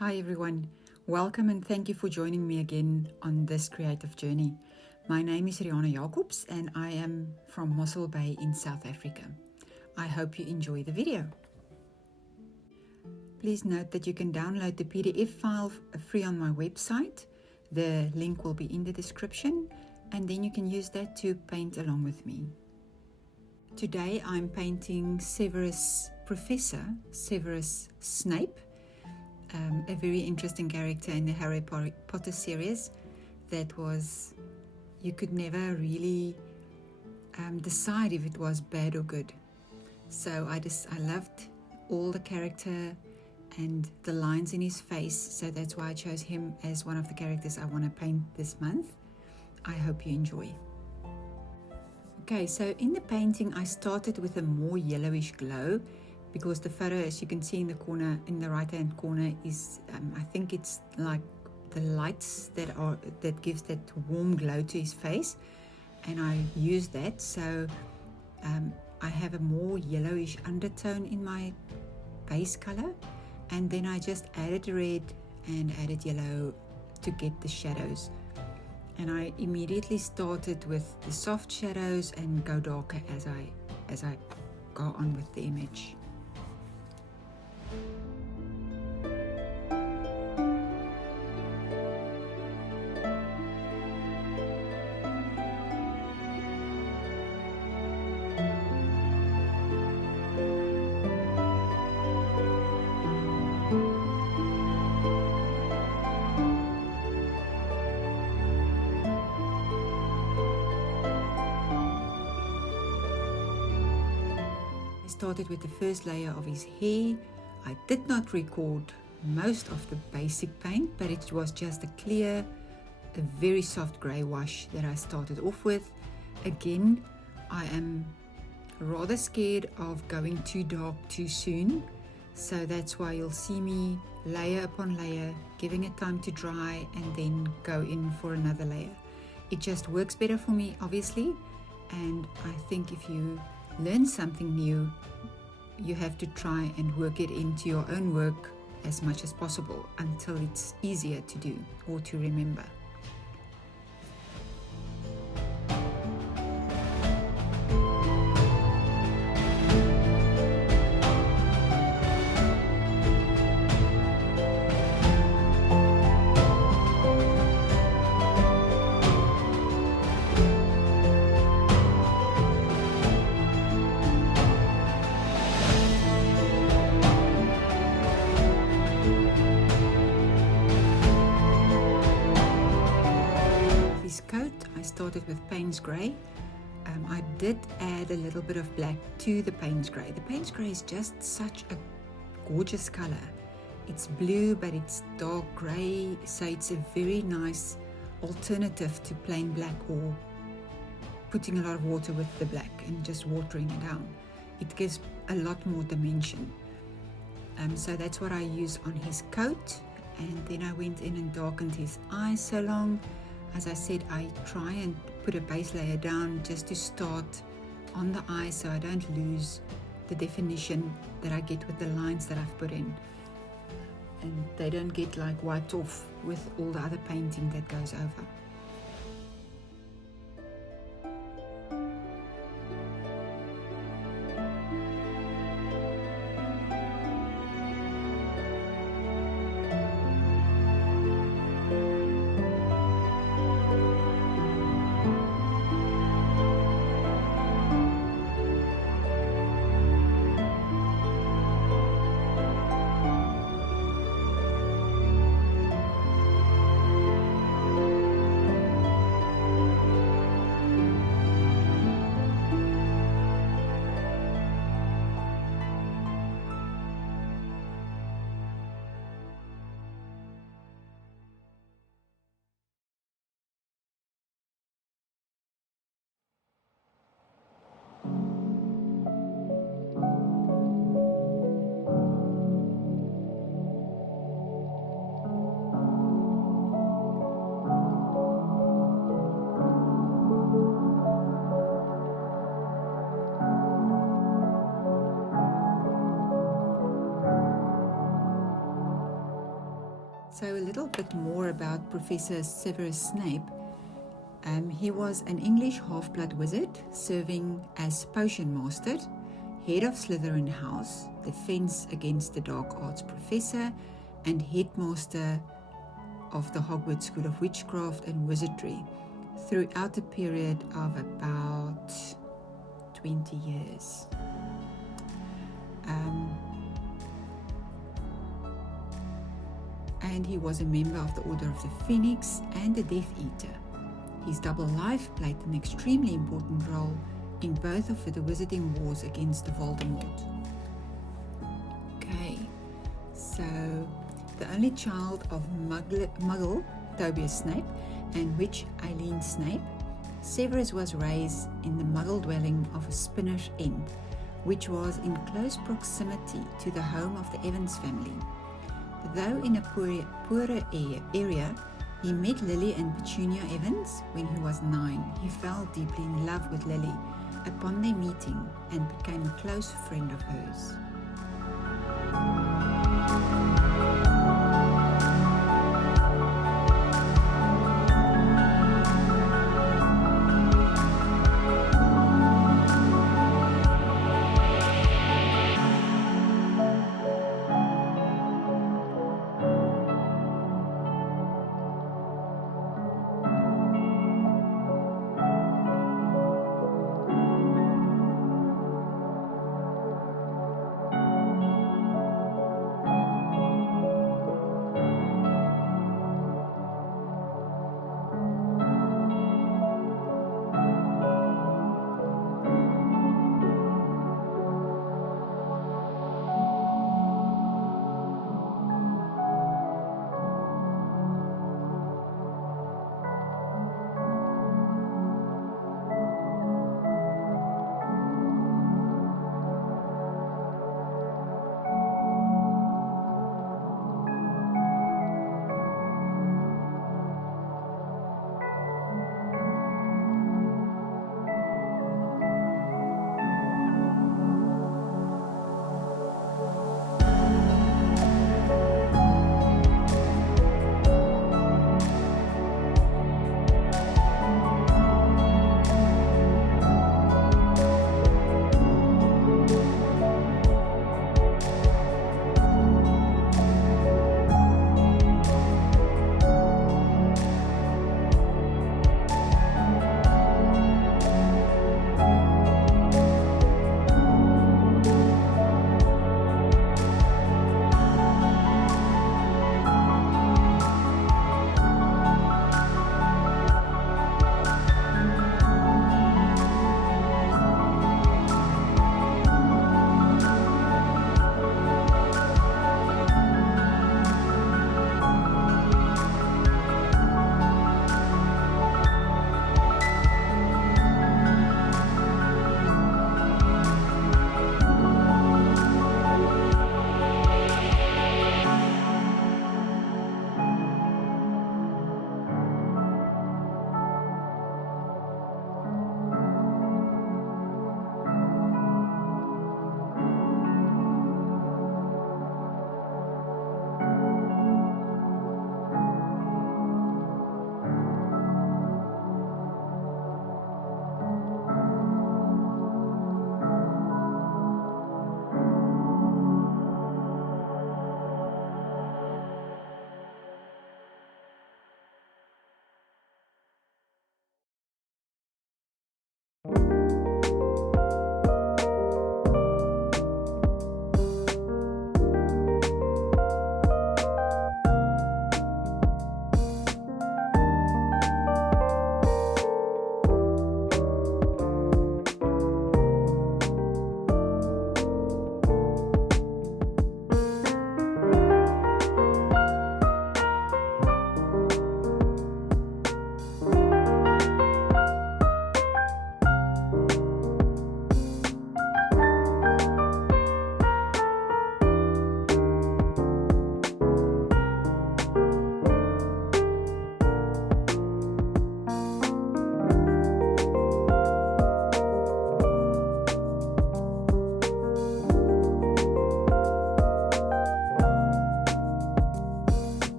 Hi everyone, welcome and thank you for joining me again on this creative journey. My name is Rihanna Jacobs and I am from Mossel Bay in South Africa. I hope you enjoy the video. Please note that you can download the PDF file free on my website. The link will be in the description and then you can use that to paint along with me. Today I'm painting Severus Professor, Severus Snape. A very interesting character in the Harry Potter series that you could never really decide if it was bad or good. So I loved all the character and the lines in his face, so that's why I chose him as one of the characters I want to paint this month. I hope you enjoy. Okay, so in the painting I started with a more yellowish glow, because the photo, as you can see in the corner, in the right hand corner, is I think it's like the lights that gives that warm glow to his face, and I used that. So I have a more yellowish undertone in my base color, and then I just added red and added yellow to get the shadows. And I immediately started with the soft shadows and go darker as I go on with the image. Started with the first layer of his hair. I did not record most of the basic paint, but it was just a clear, a very soft grey wash that I started off with. Again, I am rather scared of going too dark too soon, so that's why you'll see me layer upon layer, giving it time to dry and then go in for another layer. It just works better for me, obviously, and I think if you learn something new, you have to try and work it into your own work as much as possible until it's easier to do or to remember. Coat, I started with Payne's Grey. I did add a little bit of black to the Payne's Grey. The Payne's Grey is just such a gorgeous color. It's blue, but it's dark grey, so it's a very nice alternative to plain black or putting a lot of water with the black and just watering it down. It gives a lot more dimension. So that's what I use on his coat, and then I went in and darkened his eyes so long. As I said, I try and put a base layer down just to start on the eye so I don't lose the definition that I get with the lines that I've put in. And they don't get like wiped off with all the other painting that goes over. So a little bit more about Professor Severus Snape. He was an English half-blood wizard serving as potion master, head of Slytherin House, defense against the dark arts professor, and headmaster of the Hogwarts School of Witchcraft and Wizardry throughout a period of about 20 years. And he was a member of the Order of the Phoenix and the Death Eater. His double life played an extremely important role in both of the wizarding wars against Voldemort. Okay, so the only child of Muggle Tobias Snape and witch Eileen Snape, Severus was raised in the Muggle dwelling of a Spinner's Inn, which was in close proximity to the home of the Evans family. Though in a poorer area, he met Lily and Petunia Evans when he was 9. He fell deeply in love with Lily upon their meeting and became a close friend of hers.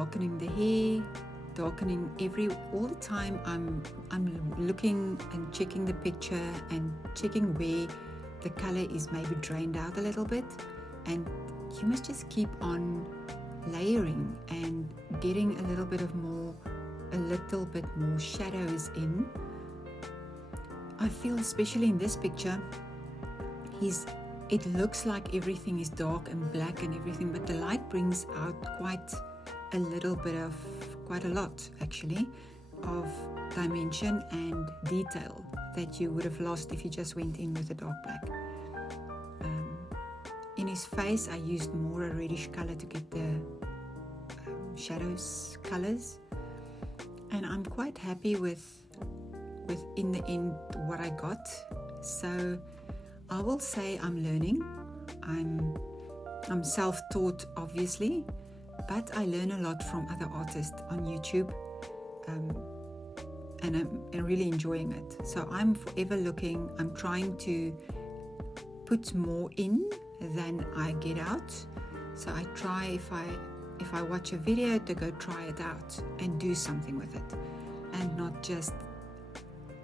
darkening the hair, darkening all the time. I'm looking and checking the picture and checking where the color is maybe drained out a little bit, and you must just keep on layering and getting a little bit more shadows in. I feel, especially in this picture, it looks like everything is dark and black and everything, but the light brings out quite a lot actually, of dimension and detail that you would have lost if you just went in with a dark black. In his face, I used more a reddish color to get the shadows colors, and I'm quite happy with in the end what I got. So I will say I'm learning. I'm self-taught, obviously, but I learn a lot from other artists on YouTube, and I'm really enjoying it. So I'm forever looking. I'm trying to put more in than I get out. So I try, if I watch a video, to go try it out and do something with it, and not just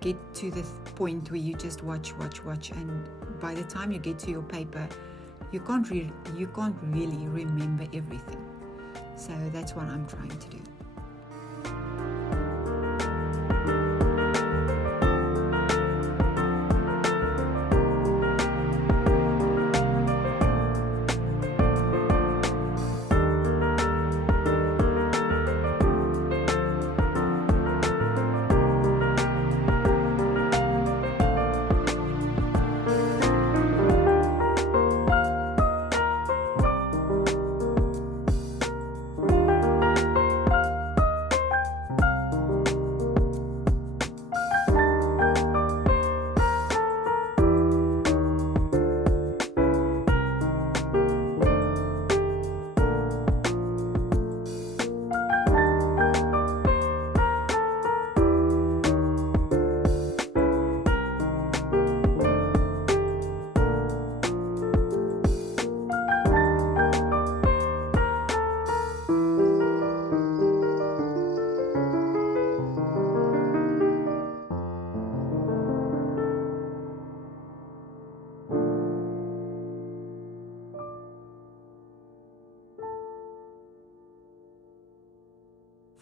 get to the point where you just watch, and by the time you get to your paper, you can't really remember everything. So that's what I'm trying to do.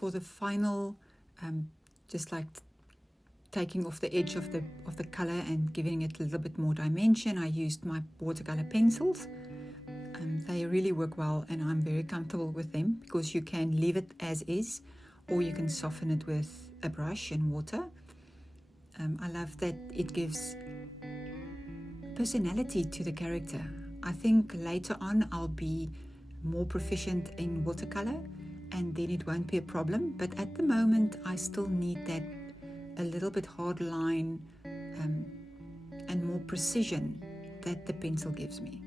For the final, just like taking off the edge of the color and giving it a little bit more dimension, I used my watercolor pencils. They really work well, and I'm very comfortable with them, because you can leave it as is, or you can soften it with a brush and water. I love that it gives personality to the character. I think later on I'll be more proficient in watercolor, and then it won't be a problem. But at the moment, I still need that a little bit hard line and more precision that the pencil gives me.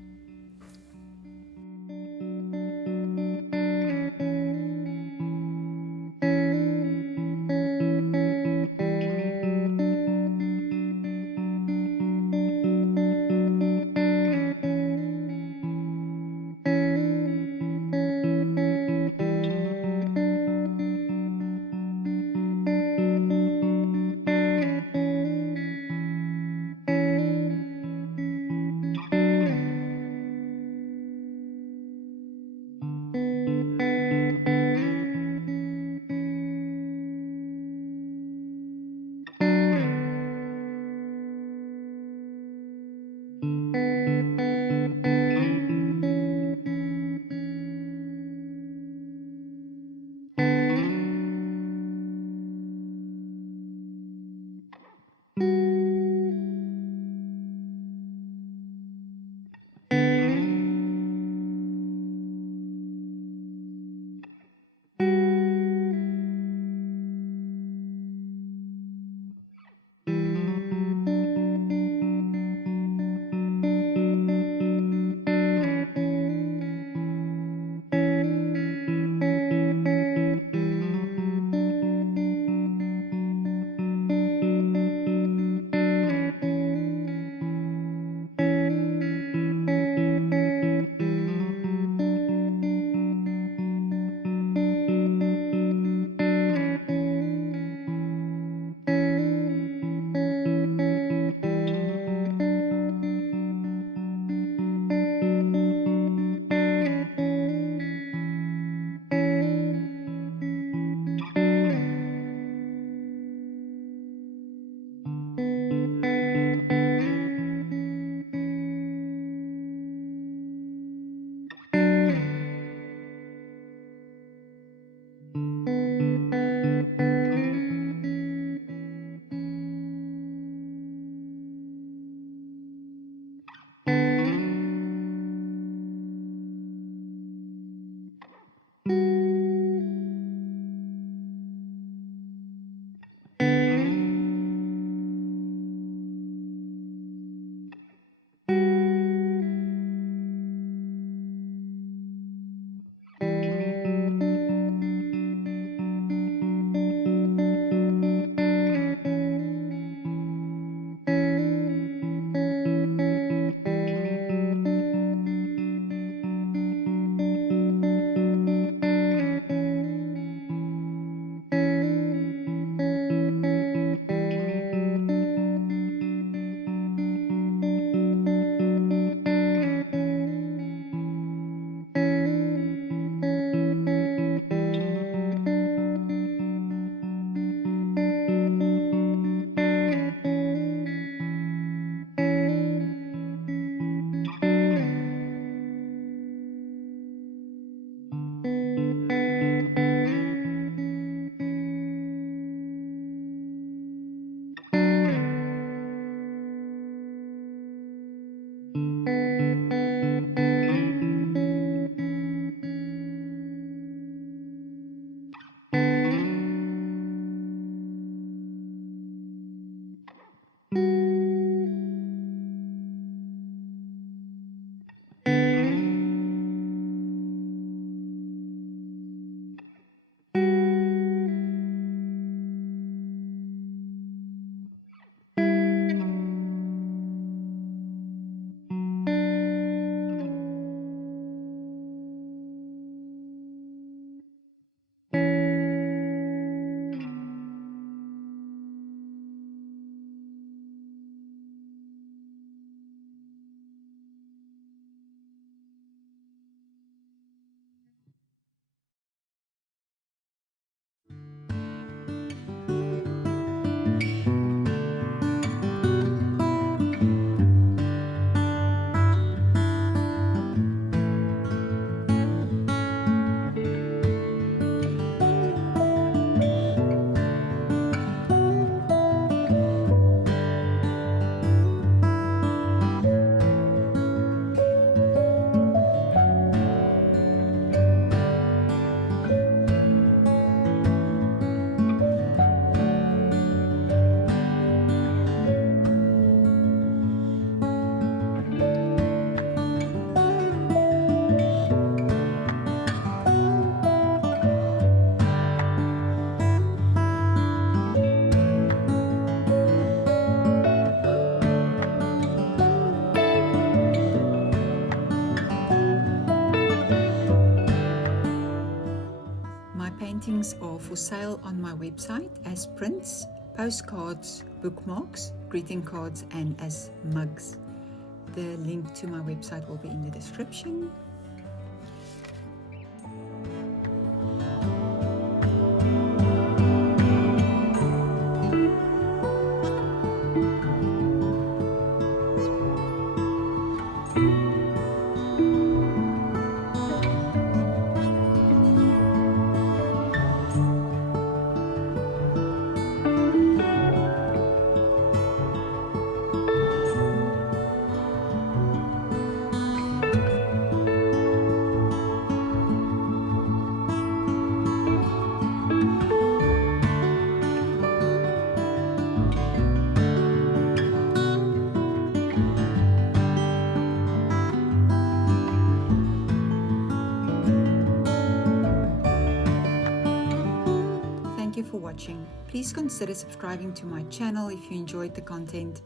paintings are for sale on my website as prints, postcards, bookmarks, greeting cards, and as mugs. The link to my website will be in the description. Thank you for watching. Please consider subscribing to my channel if you enjoyed the content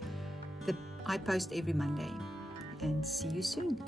that I post every Monday. And see you soon.